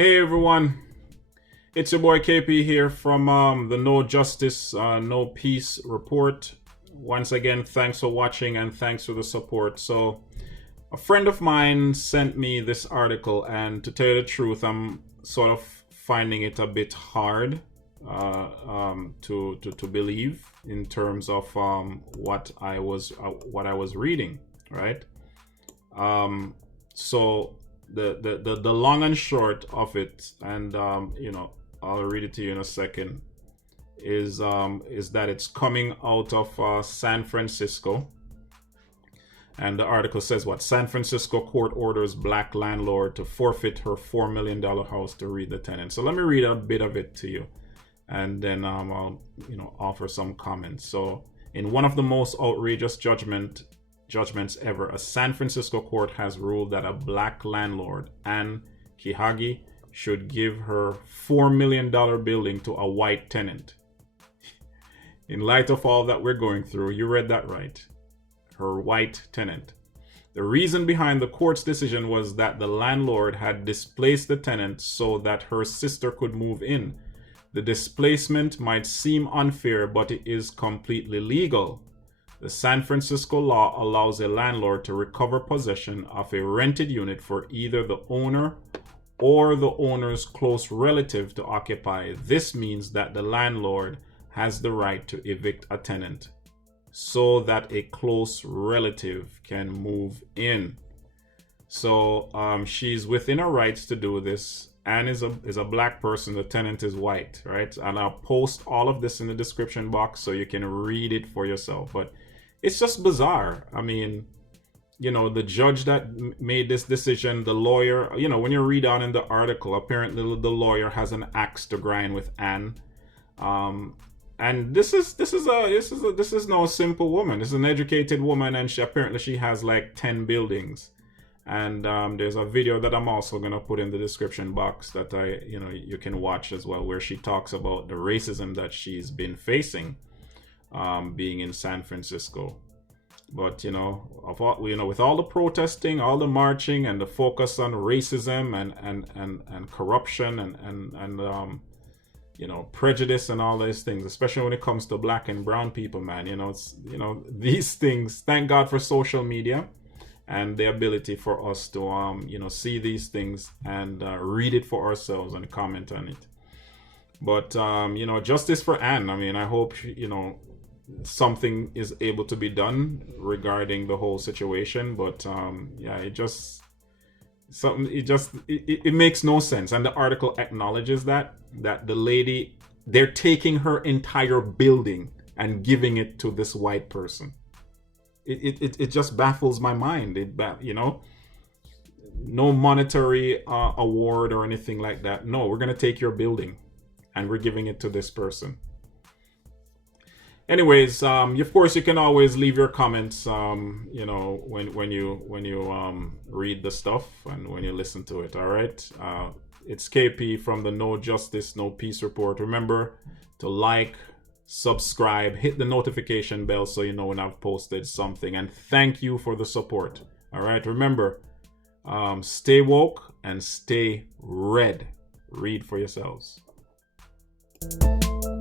Hey everyone, it's your boy KP here from the No Justice, No Peace report. Once again, thanks for watching and thanks for the support. So, a friend of mine sent me this article, and to tell you the truth, I'm sort of finding it a bit hard to believe in terms of what I was reading, right? So the long and short of it, and I'll read it to you in a second, is that it's coming out of San Francisco. And the article says what? San Francisco court orders black landlord to forfeit her $4 million house to read the tenant. So let me read a bit of it to you, and then I'll offer some comments. So in one of the most outrageous judgments ever, a San Francisco court has ruled that a black landlord, Ann Kihagi, should give her $4 million building to a white tenant. In light of all that we're going through, you read that right. Her white tenant. The reason behind the court's decision was that the landlord had displaced the tenant so that her sister could move in. The displacement might seem unfair, but it is completely legal. The San Francisco law allows a landlord to recover possession of a rented unit for either the owner or the owner's close relative to occupy. This means that the landlord has the right to evict a tenant so that a close relative can move in. So she's within her rights to do this. Anne is a black person, the tenant is white, right? And I'll post all of this in the description box so you can read it for yourself. But it's just bizarre. I mean, the judge that made this decision, the lawyer, when you read on in the article, apparently the lawyer has an axe to grind with Anne. And this is no simple woman. This is an educated woman, and she has like 10 buildings. And there's a video that I'm also gonna put in the description box that you can watch as well, where she talks about the racism that she's been facing, being in San Francisco. But with all the protesting, all the marching, and the focus on racism and corruption and prejudice and all these things, especially when it comes to black and brown people, man. These things, thank God for social media and the ability for us to see these things and read it for ourselves and comment on it. But justice for Anne. I mean, I hope something is able to be done regarding the whole situation. But it makes no sense. And the article acknowledges that the lady, they're taking her entire building and giving it to this white person. It just baffles my mind. No monetary award or anything like that. No, we're gonna take your building and we're giving it to this person. Anyways, of course you can always leave your comments when you read the stuff and when you listen to it. All right, it's KP from the No Justice, No Peace report. Remember to like, subscribe, hit the notification bell so you know when I've posted something, and thank you for the support. All right, remember, stay woke and stay red. Read for yourselves.